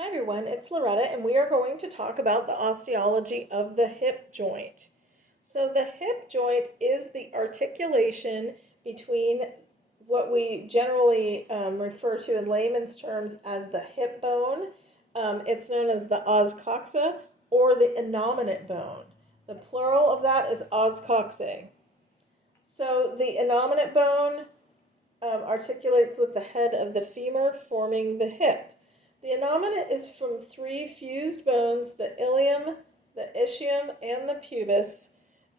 Hi everyone, it's Loretta, and we are going to talk about the osteology of the hip joint. So the hip joint is the articulation between what we generally refer to in layman's terms as the hip bone. It's known as the os coxa or the innominate bone. The plural of that is os coxae. So the innominate bone articulates with the head of the femur, forming the hip. The innominate is from three fused bones: the ilium, the ischium, and the pubis.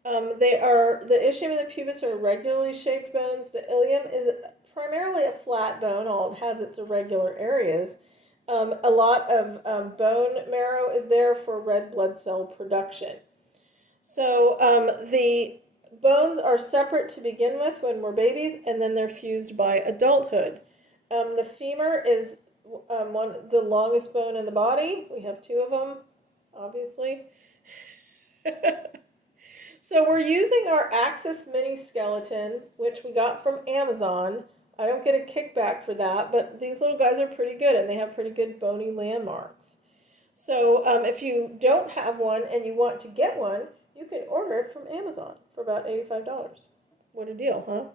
The ischium and the pubis are irregularly shaped bones. The ilium is primarily a flat bone, although it has its irregular areas. A lot of bone marrow is there for red blood cell production. So the bones are separate to begin with when we're babies, and then they're fused by adulthood. The femur is the longest bone in the body. We have two of them, obviously. So we're using our Axis mini skeleton, which we got from Amazon. I don't get a kickback for that, but these little guys are pretty good, and they have pretty good bony landmarks. So if you don't have one and you want to get one, you can order it from Amazon for about $85. What a deal, huh?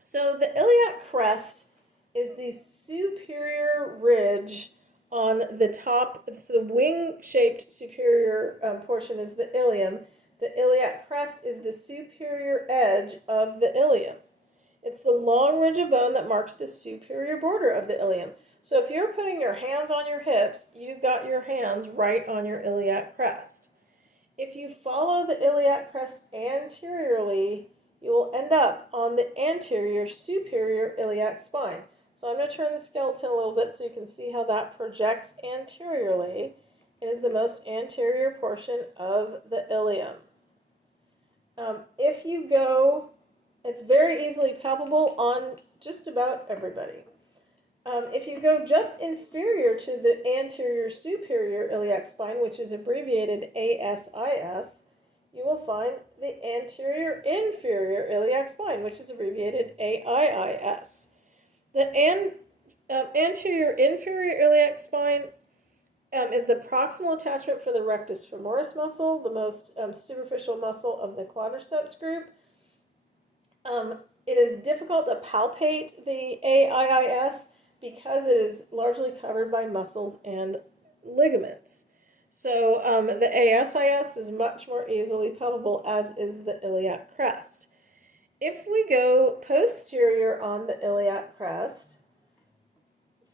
So the iliac crest is the superior ridge on the top. It's the wing-shaped superior portion is the ilium. The iliac crest is the superior edge of the ilium. It's the long ridge of bone that marks the superior border of the ilium. So if you're putting your hands on your hips, you've got your hands right on your iliac crest. If you follow the iliac crest anteriorly, you will end up on the anterior superior iliac spine. So I'm going to turn the skeleton a little bit so you can see how that projects anteriorly. It is the most anterior portion of the ilium. If you go, it's very easily palpable on just about everybody. If you go just inferior to the anterior superior iliac spine, which is abbreviated ASIS, you will find the anterior inferior iliac spine, which is abbreviated AIIS. The anterior inferior iliac spine is the proximal attachment for the rectus femoris muscle, the most superficial muscle of the quadriceps group. It is difficult to palpate the AIIS because it is largely covered by muscles and ligaments. So the ASIS is much more easily palpable, as is the iliac crest. If we go posterior on the iliac crest,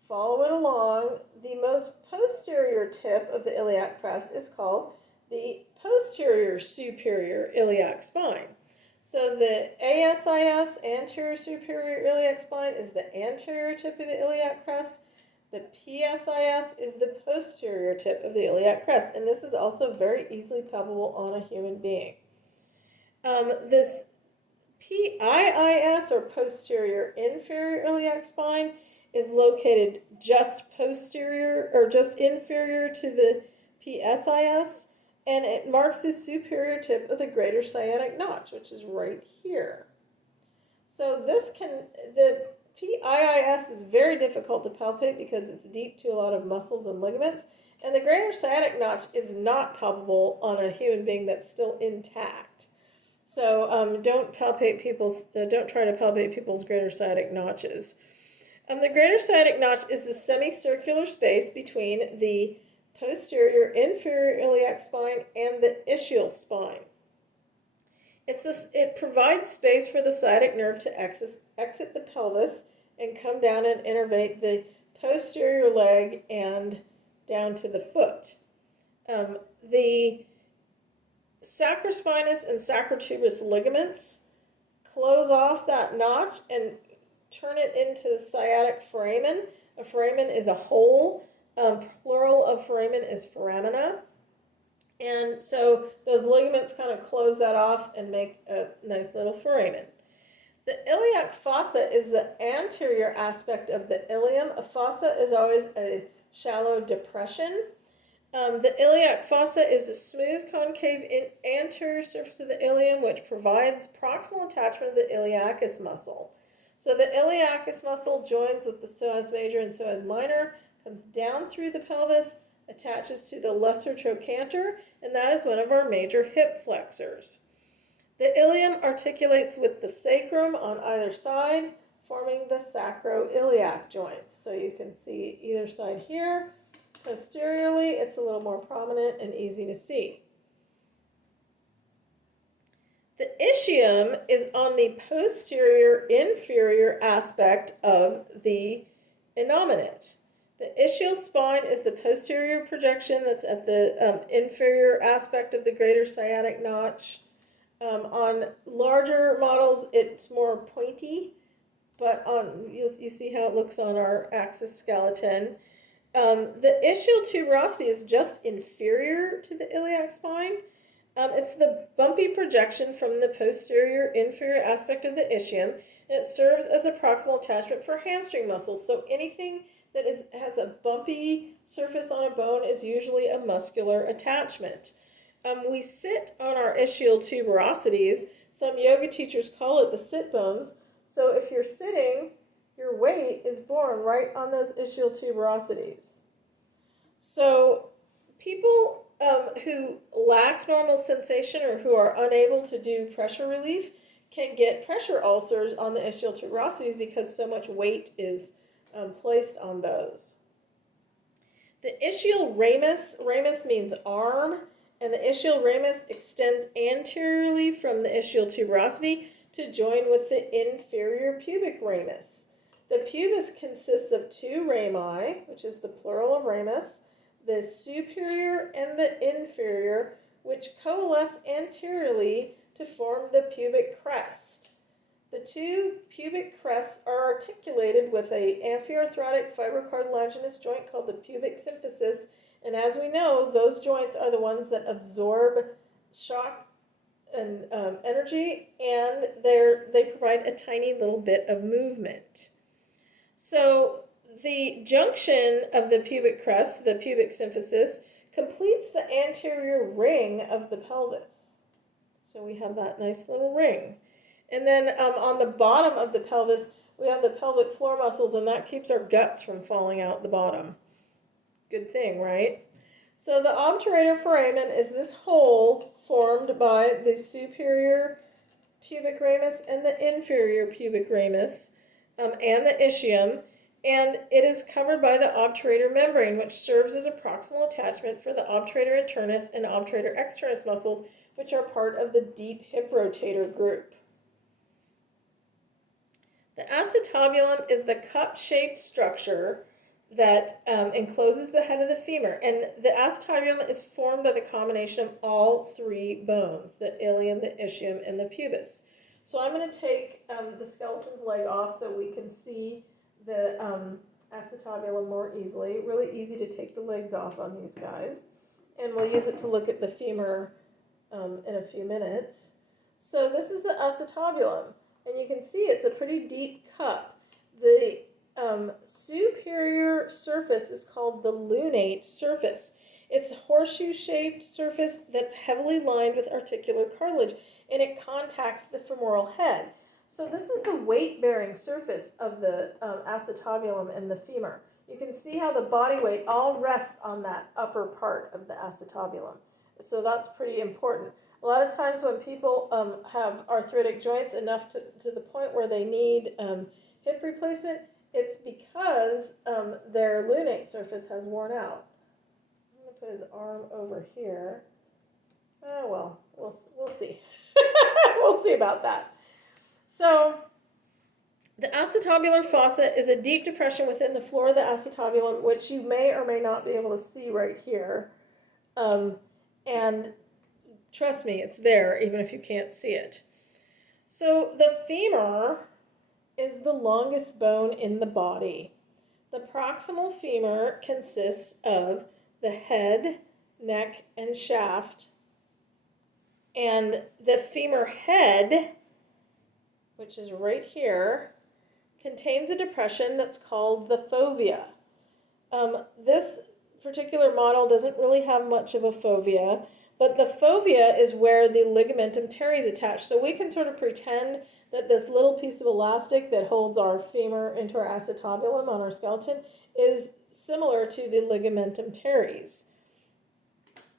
follow it along, the most posterior tip of the iliac crest is called the posterior superior iliac spine. So the ASIS, anterior superior iliac spine, is the anterior tip of the iliac crest. The PSIS is the posterior tip of the iliac crest, and this is also very easily palpable on a human being. This PIIS, or posterior inferior iliac spine, is located just posterior or just inferior to the PSIS, and it marks the superior tip of the greater sciatic notch, which is right here. So the PIIS is very difficult to palpate because it's deep to a lot of muscles and ligaments, and the greater sciatic notch is not palpable on a human being that's still intact. So don't try to palpate people's greater sciatic notches. The greater sciatic notch is the semicircular space between the posterior inferior iliac spine and the ischial spine. It provides space for the sciatic nerve to exit the pelvis and come down and innervate the posterior leg and down to the foot. The sacrospinous and sacrotubus ligaments close off that notch and turn it into the sciatic foramen. A foramen is a hole. Plural of foramen is foramina. And so those ligaments kind of close that off and make a nice little foramen. The iliac fossa is the anterior aspect of the ilium. A fossa is always a shallow depression. The iliac fossa is a smooth concave anterior surface of the ilium, which provides proximal attachment of the iliacus muscle. So the iliacus muscle joins with the psoas major and psoas minor, comes down through the pelvis, attaches to the lesser trochanter, and that is one of our major hip flexors. The ilium articulates with the sacrum on either side, forming the sacroiliac joints. So you can see either side here. Posteriorly, it's a little more prominent and easy to see. The ischium is on the posterior inferior aspect of the innominate. The ischial spine is the posterior projection that's at the inferior aspect of the greater sciatic notch. On larger models, it's more pointy, but you see how it looks on our axis skeleton. The ischial tuberosity is just inferior to the iliac spine. It's the bumpy projection from the posterior inferior aspect of the ischium, and it serves as a proximal attachment for hamstring muscles. So anything that has a bumpy surface on a bone is usually a muscular attachment. We sit on our ischial tuberosities. Some yoga teachers call it the sit bones. So if you're sitting, your weight is borne right on those ischial tuberosities. So people who lack normal sensation or who are unable to do pressure relief can get pressure ulcers on the ischial tuberosities because so much weight is placed on those. The ischial ramus means arm, and the ischial ramus extends anteriorly from the ischial tuberosity to join with the inferior pubic ramus. The pubis consists of two rami, which is the plural of ramus, the superior and the inferior, which coalesce anteriorly to form the pubic crest. The two pubic crests are articulated with an amphiarthrotic fibrocartilaginous joint called the pubic symphysis, and as we know, those joints are the ones that absorb shock and energy, and they provide a tiny little bit of movement. So the junction of the pubic crest, the pubic symphysis, completes the anterior ring of the pelvis. So we have that nice little ring. And then on the bottom of the pelvis, we have the pelvic floor muscles, and that keeps our guts from falling out the bottom. Good thing, right? So the obturator foramen is this hole formed by the superior pubic ramus and the inferior pubic ramus and the ischium, and it is covered by the obturator membrane, which serves as a proximal attachment for the obturator internus and obturator externus muscles, which are part of the deep hip rotator group. The acetabulum is the cup-shaped structure that encloses the head of the femur, and the acetabulum is formed by the combination of all three bones, the ilium, the ischium, and the pubis. So I'm going to take the skeleton's leg off so we can see the acetabulum more easily. Really easy to take the legs off on these guys. And we'll use it to look at the femur in a few minutes. So this is the acetabulum, and you can see it's a pretty deep cup. The superior surface is called the lunate surface. It's a horseshoe-shaped surface that's heavily lined with articular cartilage, and it contacts the femoral head. So this is the weight-bearing surface of the acetabulum and the femur. You can see how the body weight all rests on that upper part of the acetabulum. So that's pretty important. A lot of times when people have arthritic joints enough to the point where they need hip replacement, it's because their lunate surface has worn out. I'm going to put his arm over here. Oh, well, we'll see. We'll see about that. So the acetabular fossa is a deep depression within the floor of the acetabulum, which you may or may not be able to see right here. And trust me, it's there, even if you can't see it. So the femur is the longest bone in the body. The proximal femur consists of the head, neck, and shaft. And the femur head, which is right here, contains a depression that's called the fovea. This particular model doesn't really have much of a fovea, but the fovea is where the ligamentum teres attached. So we can sort of pretend that this little piece of elastic that holds our femur into our acetabulum on our skeleton is similar to the ligamentum teres.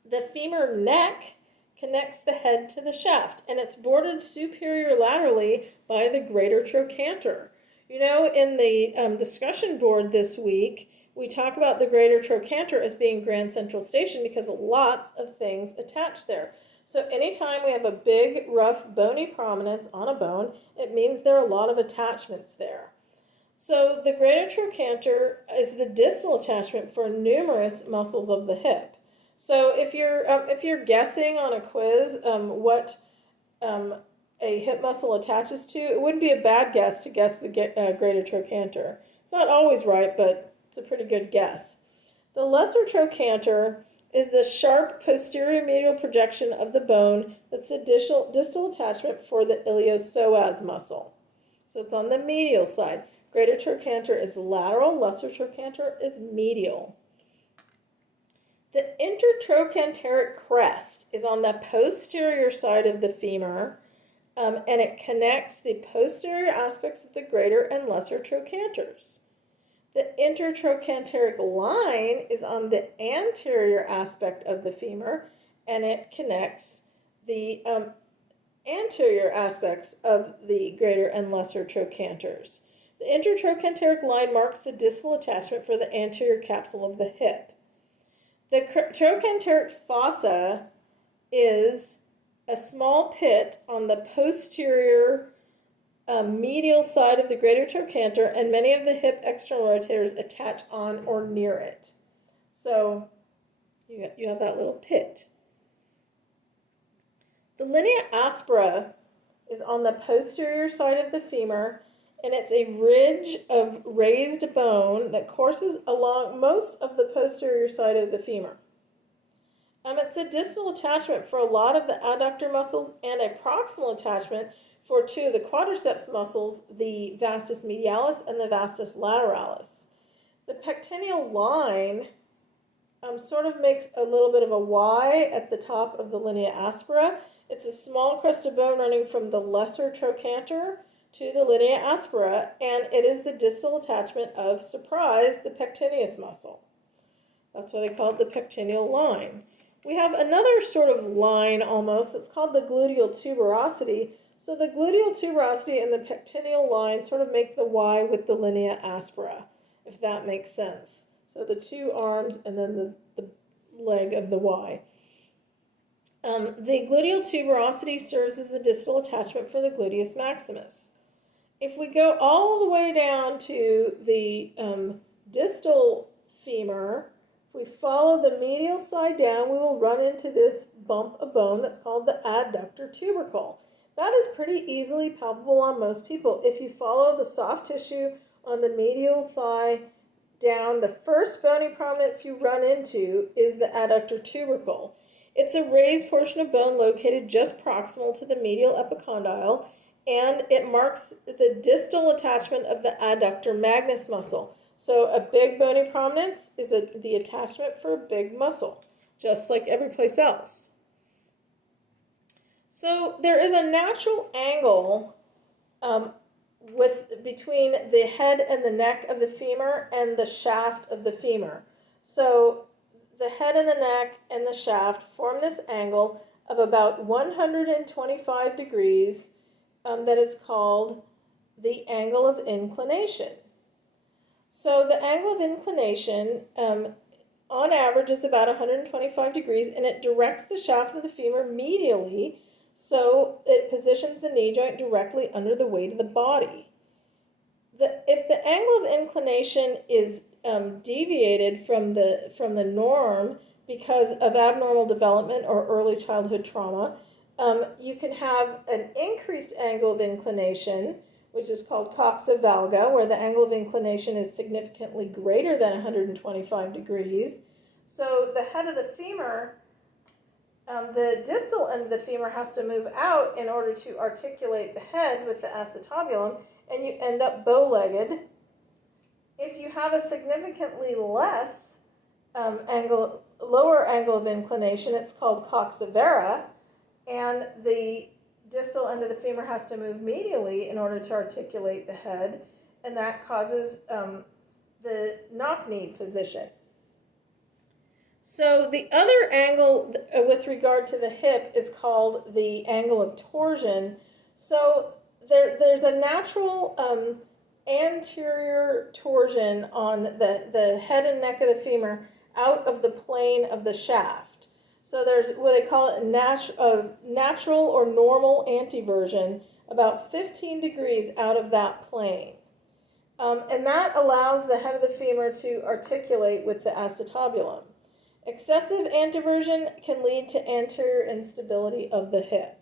The femur neck connects the head to the shaft, and it's bordered superior laterally by the greater trochanter. You know, in the discussion board this week, we talk about the greater trochanter as being grand central station because lots of things attach there. So anytime we have a big, rough, bony prominence on a bone, it means there are a lot of attachments there. So the greater trochanter is the distal attachment for numerous muscles of the hip. So if you're guessing on a quiz what a hip muscle attaches to, it wouldn't be a bad guess to guess the greater trochanter. It's not always right, but it's a pretty good guess. The lesser trochanter is the sharp posterior medial projection of the bone that's the distal attachment for the iliopsoas muscle. So it's on the medial side. Greater trochanter is lateral, lesser trochanter is medial. The intertrochanteric crest is on the posterior side of the femur, and it connects the posterior aspects of the greater and lesser trochanters. The intertrochanteric line is on the anterior aspect of the femur, and it connects the anterior aspects of the greater and lesser trochanters. The intertrochanteric line marks the distal attachment for the anterior capsule of the hip. The trochanteric fossa is a small pit on the posterior medial side of the greater trochanter, and many of the hip external rotators attach on or near it. So you have that little pit. The linea aspera is on the posterior side of the femur, and it's a ridge of raised bone that courses along most of the posterior side of the femur. It's a distal attachment for a lot of the adductor muscles and a proximal attachment for two of the quadriceps muscles, the vastus medialis and the vastus lateralis. The pectineal line sort of makes a little bit of a Y at the top of the linea aspera. It's a small crest of bone running from the lesser trochanter to the linea aspera, and it is the distal attachment of, surprise, the pectineus muscle. That's why they call it the pectineal line. We have another sort of line almost that's called the gluteal tuberosity. So the gluteal tuberosity and the pectineal line sort of make the Y with the linea aspera, if that makes sense. So the two arms and then the leg of the Y. The gluteal tuberosity serves as a distal attachment for the gluteus maximus. If we go all the way down to the distal femur, if we follow the medial side down, we will run into this bump of bone that's called the adductor tubercle. That is pretty easily palpable on most people. If you follow the soft tissue on the medial thigh down, the first bony prominence you run into is the adductor tubercle. It's a raised portion of bone located just proximal to the medial epicondyle, and it marks the distal attachment of the adductor magnus muscle. So a big bony prominence is the attachment for a big muscle, just like every place else. So there is a natural angle between the head and the neck of the femur and the shaft of the femur. So the head and the neck and the shaft form this angle of about 125 degrees that is called the angle of inclination. So the angle of inclination on average is about 125 degrees, and it directs the shaft of the femur medially, so it positions the knee joint directly under the weight of the body. If the angle of inclination is deviated from the norm because of abnormal development or early childhood trauma, you can have an increased angle of inclination, which is called coxa valga, where the angle of inclination is significantly greater than 125 degrees. So the head of the femur, the distal end of the femur has to move out in order to articulate the head with the acetabulum, and you end up bow-legged. If you have a significantly less lower angle of inclination, it's called coxa vara, and the distal end of the femur has to move medially in order to articulate the head, and that causes the the knock-knee position. So the other angle with regard to the hip is called the angle of torsion. So there's a natural anterior torsion on the head and neck of the femur out of the plane of the shaft. So there's what they call it a natural or normal anteversion, about 15 degrees out of that plane. And that allows the head of the femur to articulate with the acetabulum. Excessive anteversion can lead to anterior instability of the hip.